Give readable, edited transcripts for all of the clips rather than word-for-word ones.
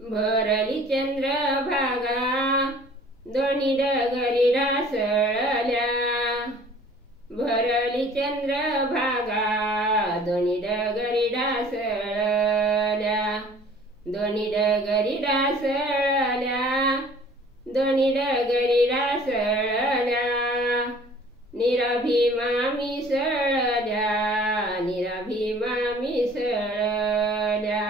भरली चंद्रभागा दोन्ही डगरी ढासळल्या। भरली चंद्रभागा दोन्ही डगरी ढासळल्या। दोन्ही डगरी ढासळल्या, दोन्ही डगरी ढासळल्या। निराभीमा मिसळल्या, निराभीमा मिसळल्या।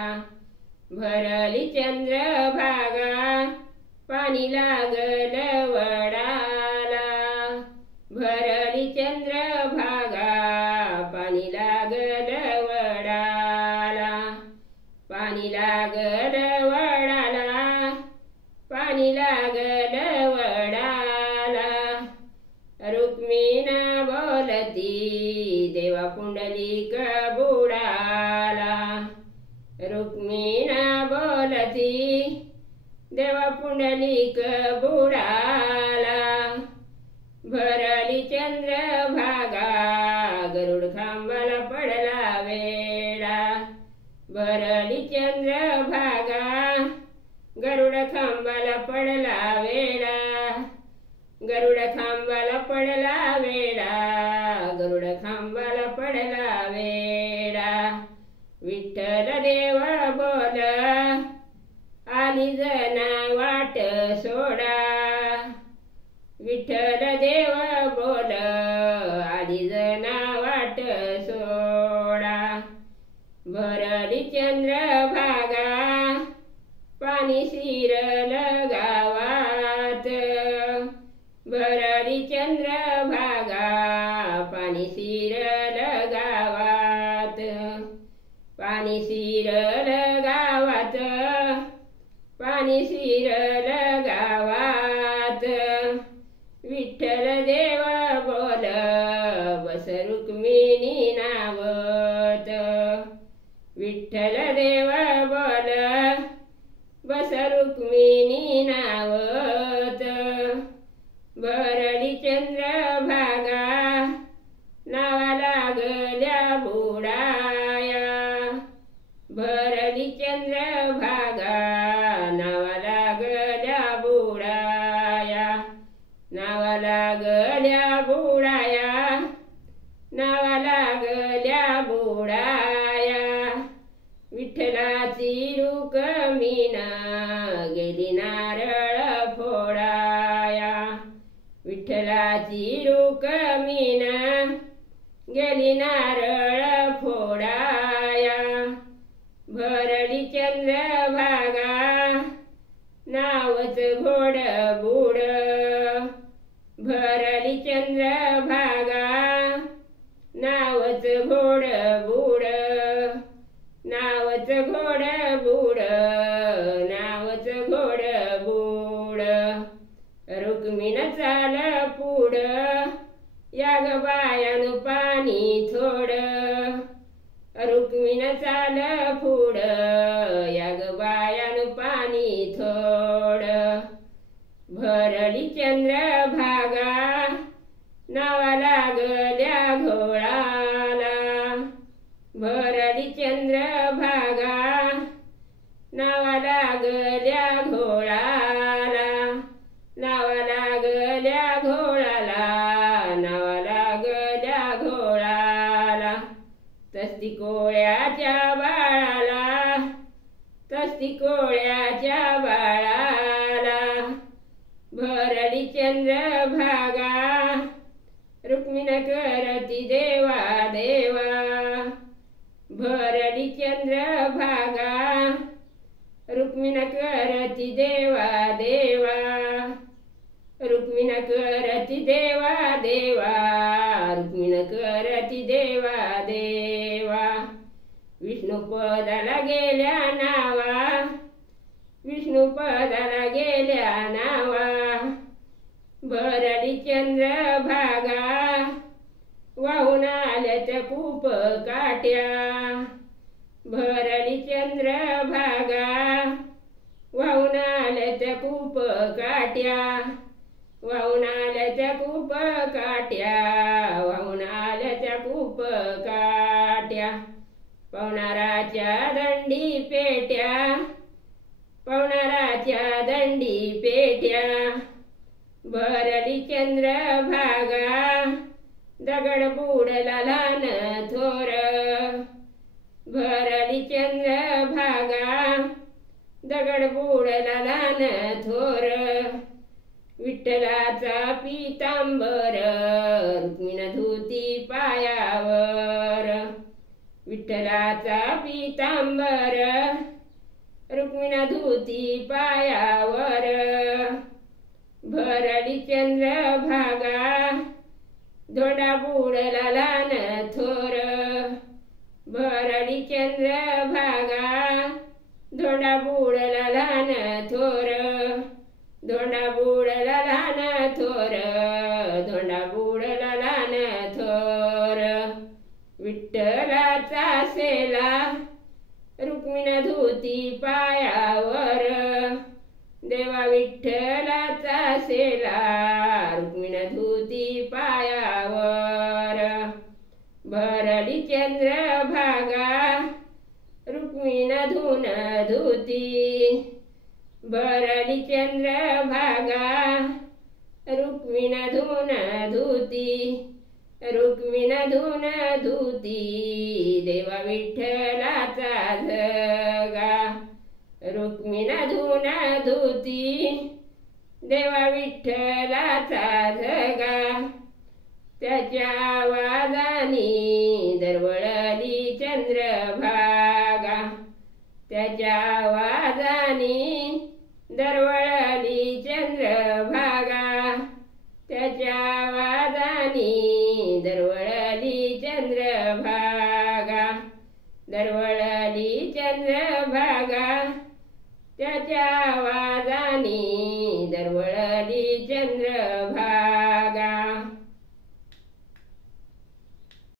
भरली चंद्रभागा पाणी लागल वडाला। भरली चंद्रभागा पाणी लागल वडाला। पाणी लागल वडाला, पाणी लागल वडाला। रुक्मिणा बोलती देवा पुंडलिक बुडाला। रुक्मिणा बोलती देवा पुंडलिक बुडाला। भरली चंद्रभागा गरुड खांबाला पडला वेडा। भरली चंद्रभागा गरुड खांबाला पडला वेडा। गरुड खांबाला पडला वेडा, गरुड खांबाला पडला वेडा। विठ्ठल देव बोल आली जना वाट सोडा। विठ्ठल देव बोल आली जना वाट सोडा। भरली चंद्रभागा पाणी शिरल गावात। भरली चंद्रभागा पाणी शिरल गावात। पाणी शिरल गावात, पाणी शिरल गावात। विठ्ठल देव बोल बस रुक्मिणी नावत। विठ्ठल देव बोल बस रुक्मिणी नावत। भरली चंद्रभागा नावा लागल्या बुडाया। भरली चंद्रभागा नावा लागल्या बुडाया। नावा लागल्या बुडाया, नावा लागल्या बुडाया। विठ्ठलाची रुक्मिणा गेली नारळ फोडाया। विठ्ठलाची रुक्मिणा गेली नारळ फोडाया। भरली चंद्रभागा नावच घोड बुड। भरली चंद्रभागा नावच घोड बुड। नावच घोड बुड, नावच घोड बुड। रुक्मिण चाल पुढ या ग बायानु पाणी थोड। रुक्मिण चाल पुढ या ग बायानु पाणी थोड। भरली चंद्रभागा नावा लागल्या घोळाला। भरली चंद्रभागा नावा लागल्या घोळाला। नावा लागल्या घोळाला, नावा लागल्या घोळाला। तस्ती कोळ्याच्या बाळाला, तस्ती कोळ्याच्या बाळाला। भरली चंद्रभागा रुक्मिण करती देवा देवा। भरली चंद्रभागा रुक्मिण करती देवा देवा। रुक्मिण करती देवा देवा, रुक्मिण करती देवा देवा। विष्णू पदाला गेल्या नावा, विष्णू पदाला गेल्या नावा। भरली चंद्रभागा वाहून आल्याच्या कूप काट्या। भरली चंद्रभागा वाहून आल्याच्या कूप काट्या। वाहून आल्याच्या कूप काट्या, वाहून आल्याच्या कूप काट्या। पवनाराच्या दंडी पेट्या, पवनाराच्या दंडी पेट्या भरली चंद्रभागा दगड बुडला लहान थोर भरली चंद्रभागा दगड बुडला लहान थोर विठ्ठलाचा पीतांबर रुक्मिण धुती पायावर विठ्ठलाचा पीतांबर रुक्मिण धुती पायावर भरली चंद्रभागा धोंडा बुडला लहान थोर भरली चंद्रभागा धोंडा बुडला लहान थोर धोंडा बुडला लहान थोर धोंडा बुडला लहान थोर विठ्ठलाचा सेला रुक्मिण धुती पायावर देवा विठ्ठलाचा सेला रुक्मिण धुती पायावर भरली चंद्रभागा रुक्मिण धुन धुती भरली चंद्रभागा रुक्मिण धुन धुती रुक्मिण धुन धुती देवा विठ्ठलाचा जगा रुक्मिण धुन धुती देवा विठ्ठलाचा जगा त्याच्या आवाजानी दरवळली चंद्रभागा त्याच्या आवाजानी दरवळली चंद्रभागा त्याच्या आवाजानी दरवळली चंद्रभागा दरवळली चंद्रभागा त्याच्या आवाजानी दरवळली चंद्र